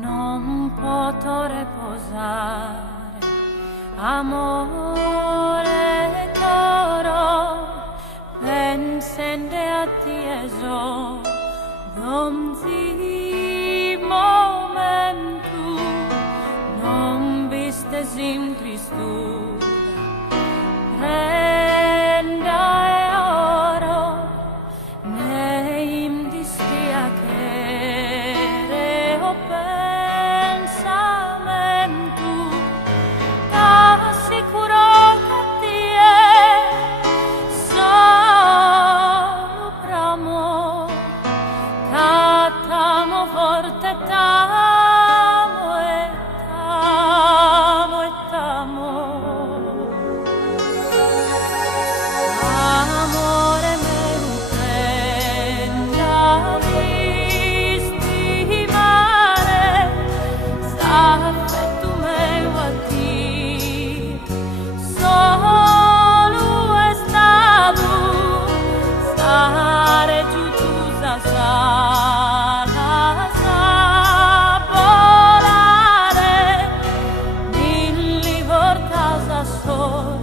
non potrò riposare, amore caro, pensando a te so, non si momento, non viste sin tristura, prenda e oro, ne im distia che o pensamento, t'assicuro che ti è sopra mo, t'amo forte, t'amo e t'amo e t'amo. Amore meu, prenda stimare, s'affetto meu a ti, solo è stato stare giù chiusa sala, sa volare, milli vortas a sor,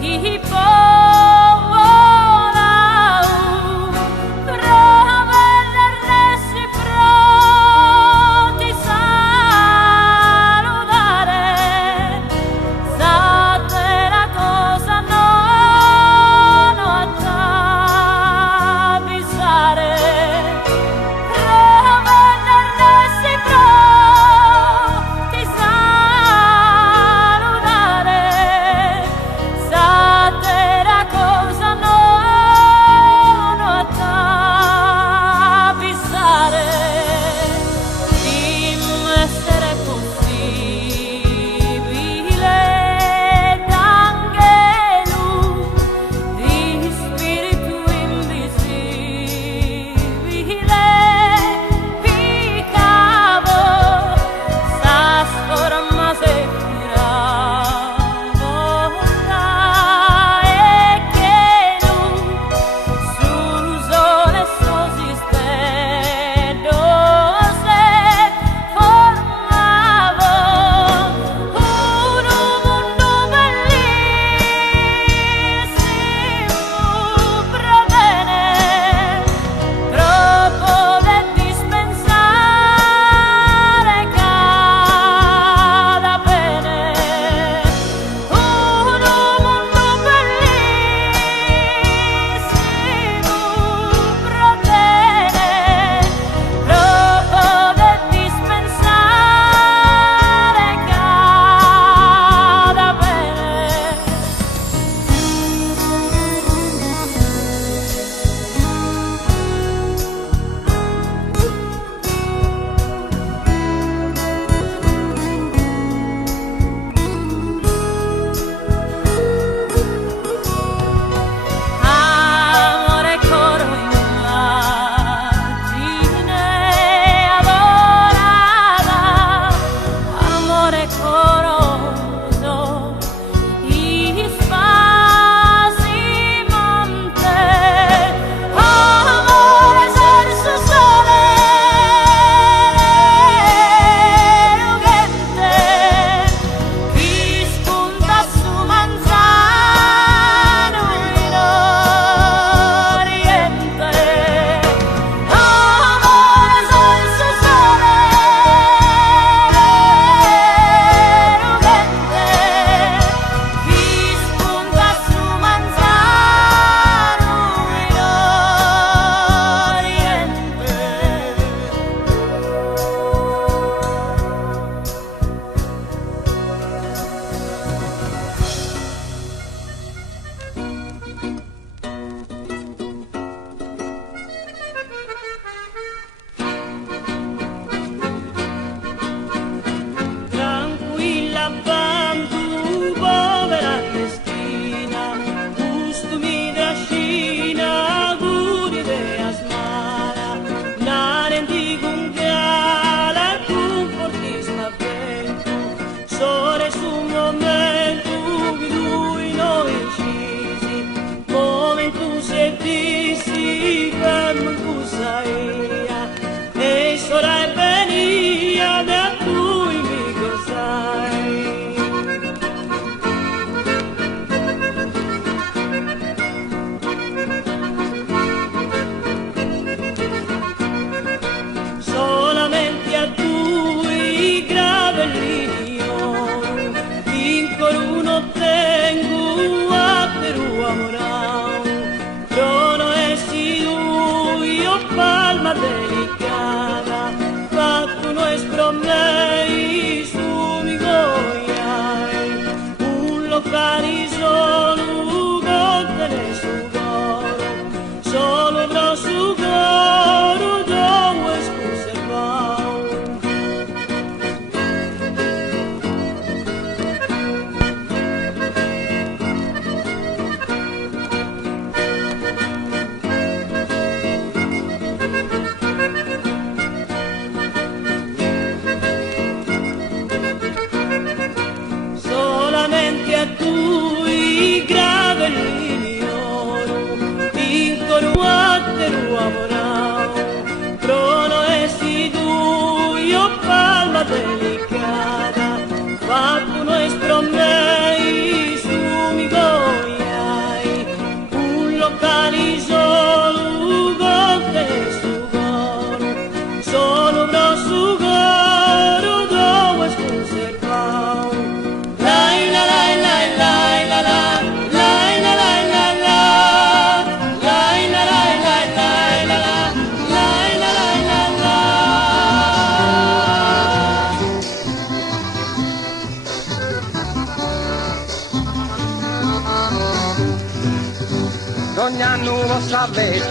i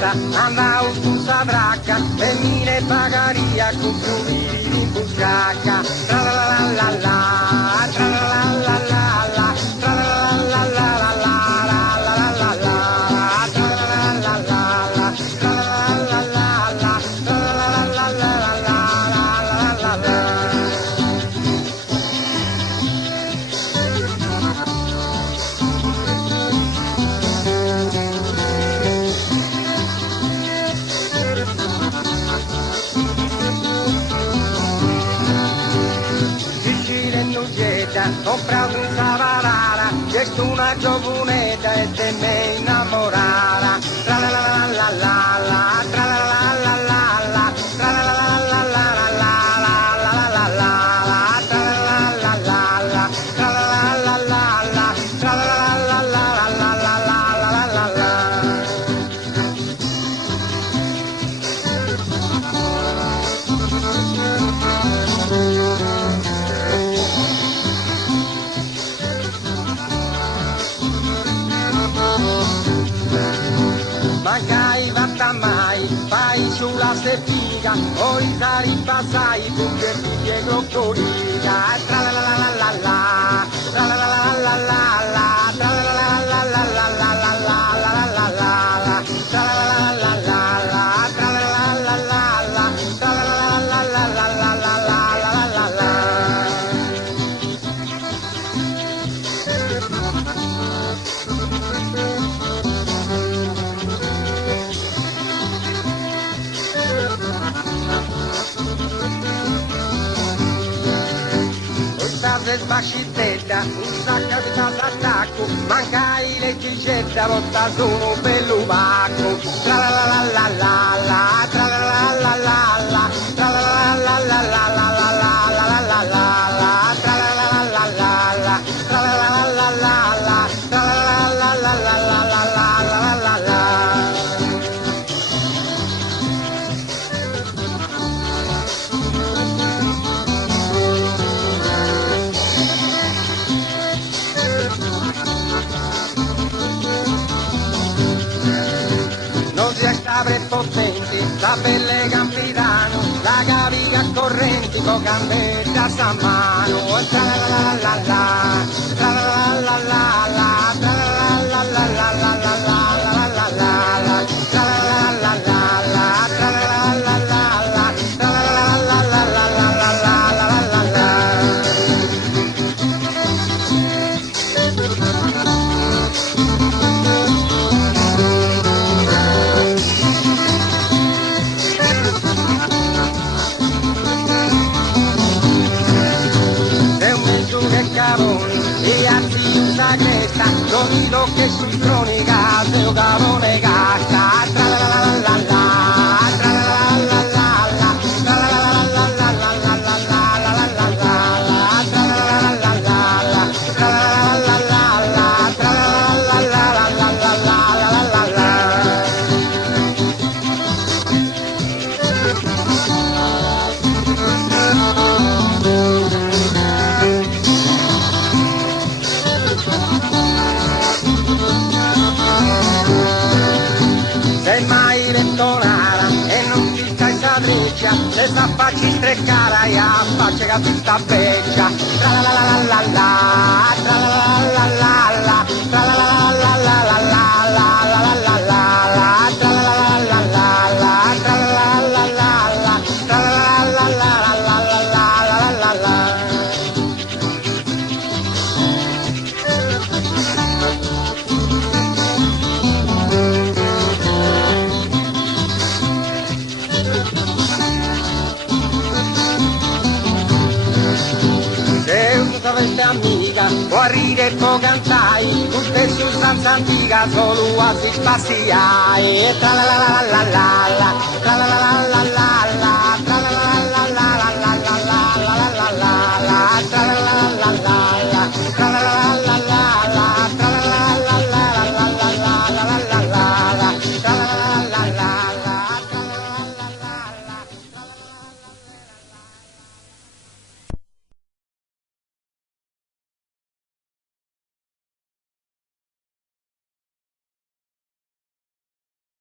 casa, andau su sabracca, e mine pagaria con più viri in buscacca. Tra la la la la, tra la la la la la, tra la la la la la la, la la la la, tra la la la la la, tra la la la la la, tra la la la la la, la la la la. Comprato in Savarara, chiesto una giovunetta e te me innamorara. Tra la la la la la la, tra la la la la la, tra la la la la la la la la la la, tra la la la la la, tra la la la la la, tra la la la la la la la la. Mancai vatta mai, fai sulla steppiga, oi cari passai, perché ti è groccoliga. Tra la la la la la la, tra la la la la la la, tra la la la la la la la la la la la, tra la la la la la, tra la la la la la, tra la la la la la la la la. Se sbascittetta, un sacco di attacco, mancai le cicette, lotta sono bellubacco. Tra la la la la la la, tra la la la la la, tra la la la la la la la la la la, tra la la la la la la, tra la la la la la, tra la la la la la la la. Non si sta prepotenti, la pelle campitano, la cavica correnti, con gambetta a mano. Tra la la la la la, tra la la la la la, tra la la la la la la la la la, tra la la la la la, tra la la la la la, tra la la la la la la la. E anzi usa cresta, domino che sui troni case o cavone casca. Tra la la la la la, tra la la la la la, tra la la la la la la la la la la, tra la la la la la, tra la la la la la, tra la la la la la la la. Se mai rettonara e non ti stai sadreccia, se sta facci streccare e a faccia che ti sta beccia. Tra la la la la la, tra la la la la la, tra la la la la la la la la la, tra la la la la la, tra la la la la la, tra la la la la la. Questa amica può ridere e può cantare, tu stesso stanza antica solo a si spaziare. Tra la la la la la, tra la la la la la.